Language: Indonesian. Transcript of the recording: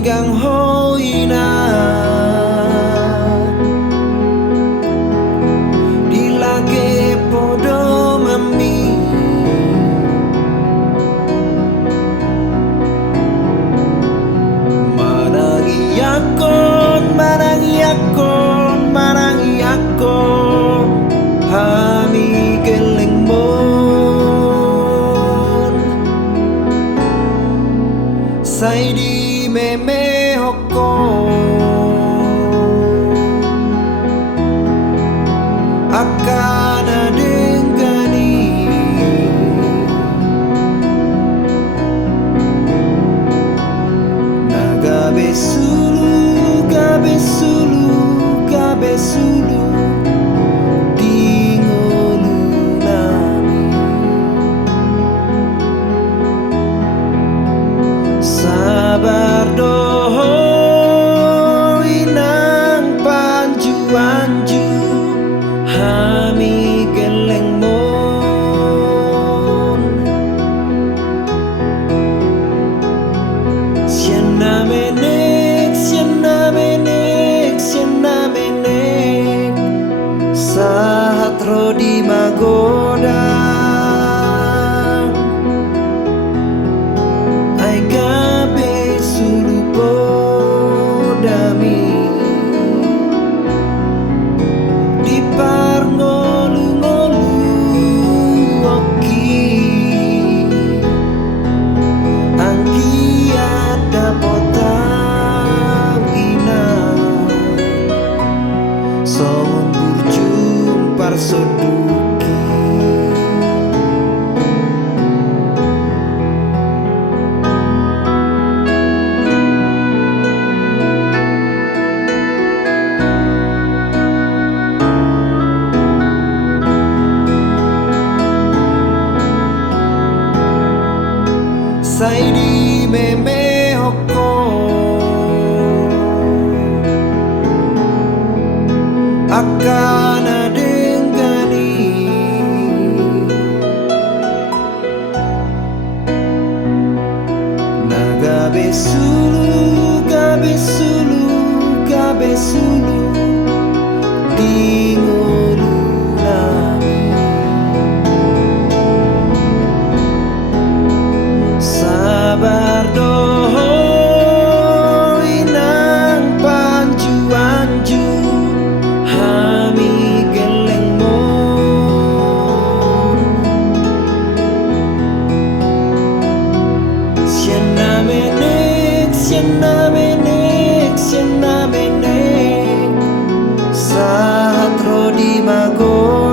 enggang hoina dilage podo mami marangi akon hami geleng mon saidi meme hoko akan adengani naga besulu gabe sulu dingolu nami sabar doho inang panju-anju hami geleng mon siana menek saat rodi magodang ai gabe sulu podami di par ngolu-ngolu oki angki ada potang ina songon burjung parsoduki saidi meme hoko akan adengani naga besulu dingolu nami sabar doho inang panju-anju hami geleng mon siana menek saat rodi mago